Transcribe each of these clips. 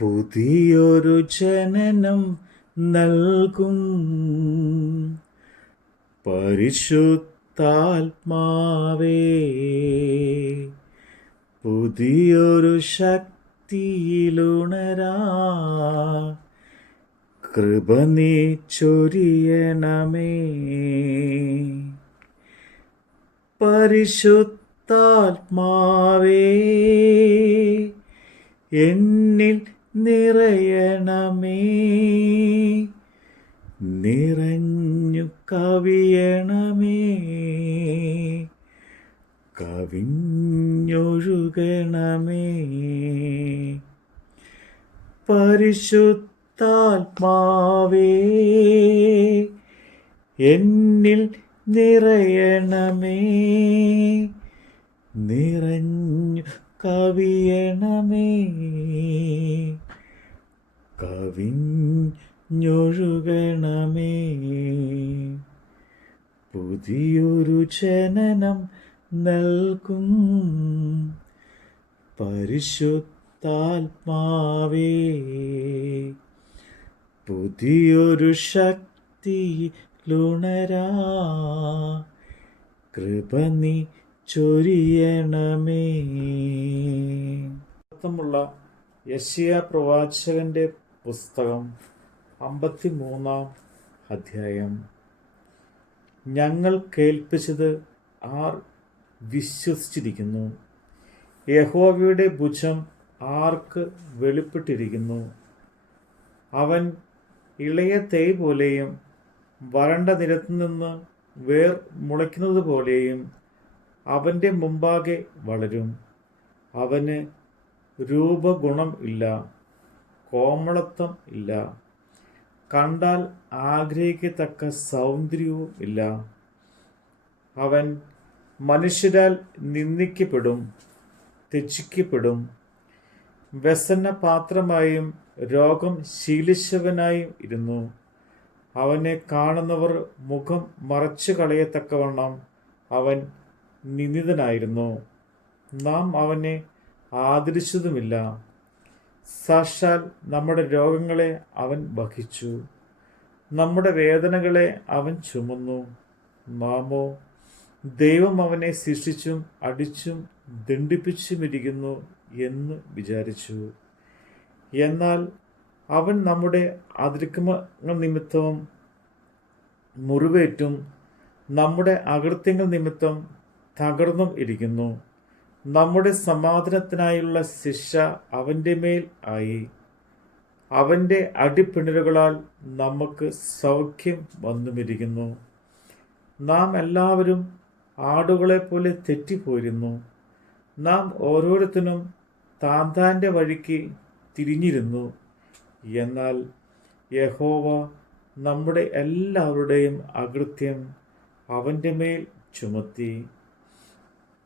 പുതിയൊരു ജനനം നൽകും. പരിശുദ്ധാത്മാവേ പുതിയൊരു ശക്തിയിലുണരാ. കൃപ നീ ചൊരിയണമേ. പരിശുദ്ധാത്മാവേ എന്നിൽ നിറയണമേ. നിറഞ്ഞു കവിയണമേ. കവിഞ്ഞൊഴുകണമേ. പരിശുദ്ധാത്മാവേ എന്നിൽ നിറയണമേ. നിറഞ്ഞു കവിയണമേ. കവിഞ്ഞൊഴുകണമേ പുതിയൊരു ജനനം നൽകും പരിശുദ്ധാത്മാവേ. പുതിയൊരു ശക്തി ലുണരാ. കൃപ നീ ചൊരിയണമേ. അർത്ഥമുള്ള യശിയ പ്രവാചകന്റെ പുസ്തകം അമ്പത്തി മൂന്നാം അധ്യായം. ഞങ്ങൾ കേൾപ്പിച്ചത് ആർ വിശ്വസിച്ചിരിക്കുന്നു. യഹോവയുടെ ഭുജം ആർക്ക് വെളിപ്പെട്ടിരിക്കുന്നു? അവൻ ഇളയ തേ പോലെയും വരണ്ട നിരത്തു നിന്ന് വേർ മുളയ്ക്കുന്നത് പോലെയും അവന്റെ മുമ്പാകെ വളരും. അവന് രൂപഗുണം ഇല്ല. കോമളത്വം ഇല്ല. കണ്ടാൽ ആഗ്രഹിക്കത്തക്ക സൗന്ദര്യവും ഇല്ല. അവൻ മനുഷ്യരാൽ നിന്ദിക്കപ്പെടും തെച്ചിക്കപ്പെടും വ്യസന പാത്രമായും രോഗം ശീലിച്ചവനായും ഇരുന്നു. അവനെ കാണുന്നവർ മുഖം മറച്ചു കളയത്തക്കവണ്ണം അവൻ നിന്ദിതനായിരുന്നു. നാം അവനെ ആദരിച്ചതുമില്ല. സാക്ഷാൽ നമ്മുടെ രോഗങ്ങളെ അവൻ വഹിച്ചു. നമ്മുടെ വേദനകളെ അവൻ ചുമന്നു. നാമോ ദൈവം അവനെ ശിക്ഷിച്ചും അടിച്ചും ദണ്ഡിപ്പിച്ചുമിരിക്കുന്നു എന്ന് വിചാരിച്ചു. എന്നാൽ അവൻ നമ്മുടെ അതിക്രമങ്ങൾ നിമിത്തവും മുറിവേറ്റും നമ്മുടെ അകൃത്യങ്ങൾ നിമിത്തം തകർന്നും ഇരിക്കുന്നു. നമ്മുടെ സമാധാനത്തിനായുള്ള ശിക്ഷ അവന്റെ മേൽ ആയി. അവന്റെ അടിപ്പിണരുകളാൽ നമുക്ക് സൗഖ്യം വന്നുമിരിക്കുന്നു. നാം എല്ലാവരും ആടുകളെ പോലെ തെറ്റിപ്പോയിരുന്നു നാം ഓരോരുത്തരും താൻ താന്റെ വഴിക്ക് തിരിഞ്ഞിരുന്നു. എന്നാൽ യഹോവ നമ്മുടെ എല്ലാവരുടെയും അകൃത്യം അവന്റെ മേൽ ചുമത്തി.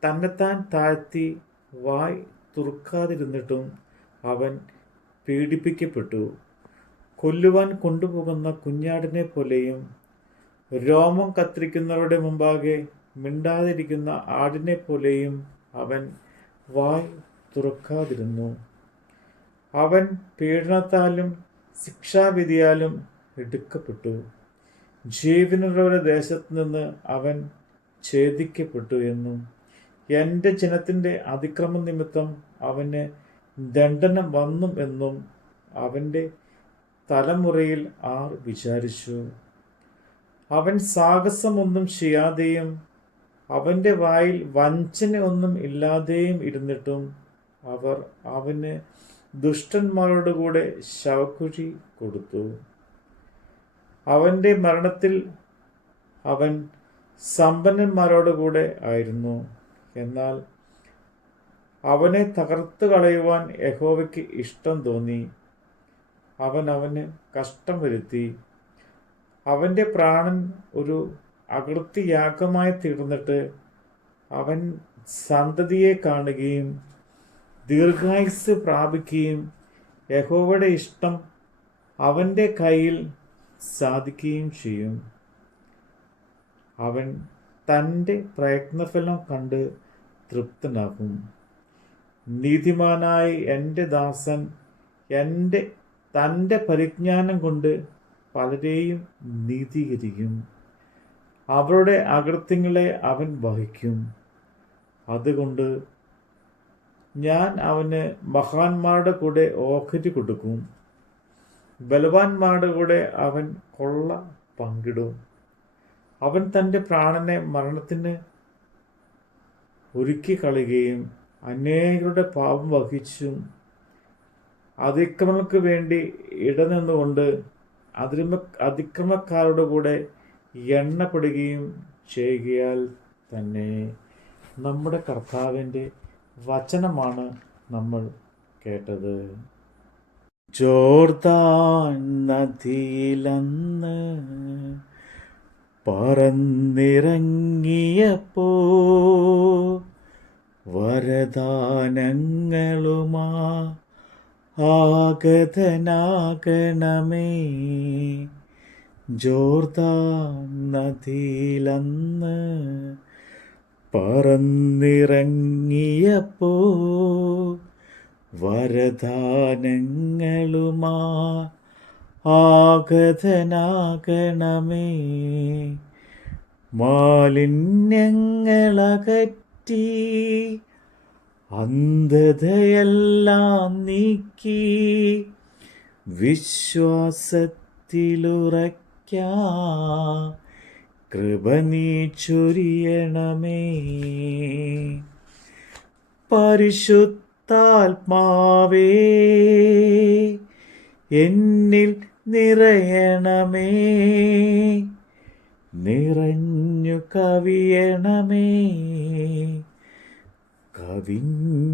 തന്നെത്താൻ താഴ്ത്തി വായ് തുറക്കാതിരുന്നിട്ടും അവൻ പീഡിപ്പിക്കപ്പെട്ടു. കൊല്ലുവാൻ കൊണ്ടുപോകുന്ന കുഞ്ഞാടിനെ പോലെയും രോമം കത്തിരിക്കുന്നവരുടെ മുമ്പാകെ മിണ്ടാതിരിക്കുന്ന ആടിനെ പോലെയും അവൻ വായ് തുറക്കാതിരുന്നു. അവൻ പീഡനത്താലും ശിക്ഷാവിധിയാലും എടുക്കപ്പെട്ടു. ജീവനുള്ളവരുടെ ദേശത്ത് നിന്ന് അവൻ ഛേദിക്കപ്പെട്ടു എന്നും എന്റെ ജനത്തിന്റെ അതിക്രമം നിമിത്തം അവന് ദണ്ഡനം വന്നും എന്നും അവന്റെ തലമുറയിൽ ആർ വിചാരിച്ചു. അവൻ സാഹസമൊന്നും ചെയ്യാതെയും അവന്റെ വായിൽ വഞ്ചന ഒന്നും ഇല്ലാതെയും ഇരുന്നിട്ടും അവർ അവന് ദുഷ്ടന്മാരുടെ കൂടെ ശവക്കുഴി കൊടുത്തു. അവന്റെ മരണത്തിൽ അവൻ സമ്പന്നന്മാരോട് കൂടെ ആയിരുന്നു. എന്നാൽ അവനെ തകർത്ത് കളയുവാൻ യഹോവയ്ക്ക് ഇഷ്ടം തോന്നി. അവൻ അവന് കഷ്ടം വരുത്തി. അവന്റെ പ്രാണൻ ഒരു അകൃത്യയാഗമായി തീർന്നിട്ട് അവൻ സന്തതിയെ കാണുകയും ദീർഘായുസ് പ്രാപിക്കുകയും യഹോവയുടെ ഇഷ്ടം അവന്റെ കയ്യിൽ സാധിക്കുകയും ചെയ്യും. അവൻ തന്റെ പ്രയത്നഫലം കണ്ട് തൃപ്തനാകും. നീതിമാനായ എന്റെ ദാസൻ എന്റെ തന്റെ പരിജ്ഞാനം കൊണ്ട് പലരെയും നീതീകരിക്കും. അവരുടെ അകൃത്യങ്ങളെ അവൻ വഹിക്കും. അതുകൊണ്ട് ഞാൻ അവന് മഹാന്മാരുടെ കൂടെ ഓഹരി കൊടുക്കും. ബലവാന്മാരുടെ കൂടെ അവൻ കൊള്ള പങ്കിടും. അവൻ തന്റെ പ്രാണനെ മരണത്തിന് ഒരുക്കി കളയുകയും അനേകരുടെ പാപം വഹിച്ചും അതിക്രമങ്ങൾക്ക് വേണ്ടി ഇടനിന്നുകൊണ്ട് അതിരുമ അതിക്രമക്കാരുടെ കൂടെ എണ്ണപ്പെടുകയും ചെയ്യുകയാൽ തന്നെ നമ്മുടെ കർത്താവിന്റെ വചനമാണ് നമ്മൾ കേട്ടത്. ജോർദാൻ നദിയിലന്ന് പറന്നിറങ്ങിയപ്പോ വരദാനങ്ങളുമാ ആഗതനാകണമേ. ജോർദാൻ നദിയിലന്ന് പറന്നിറങ്ങിയപ്പോ വരദാനങ്ങളുമാ ആഗതനാകണമേ. മാലിന്യങ്ങളകറ്റി അന്ധതയെല്ലാം നീക്കി വിശ്വാസത്തിലുറയ്ക്ക. കൃപ നീ ചൊരിയണമേ. പരിശുദ്ധാത്മാവേ എന്നിൽ നിറയണമേ. നിറഞ്ഞു കവിയണമേ. കവിഞ്ഞൊഴുകണമേ.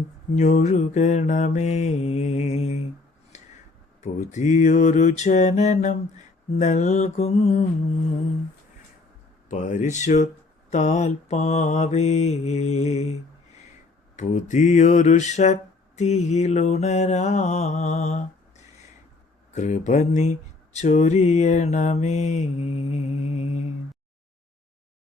പുതിയൊരു ജനനം നൽകും. പരിശുദ്ധാൽപാവേ പുതിയൊരു ശക്തിയിലുണരാ കൃപ നീ ചൊരിയണമേ.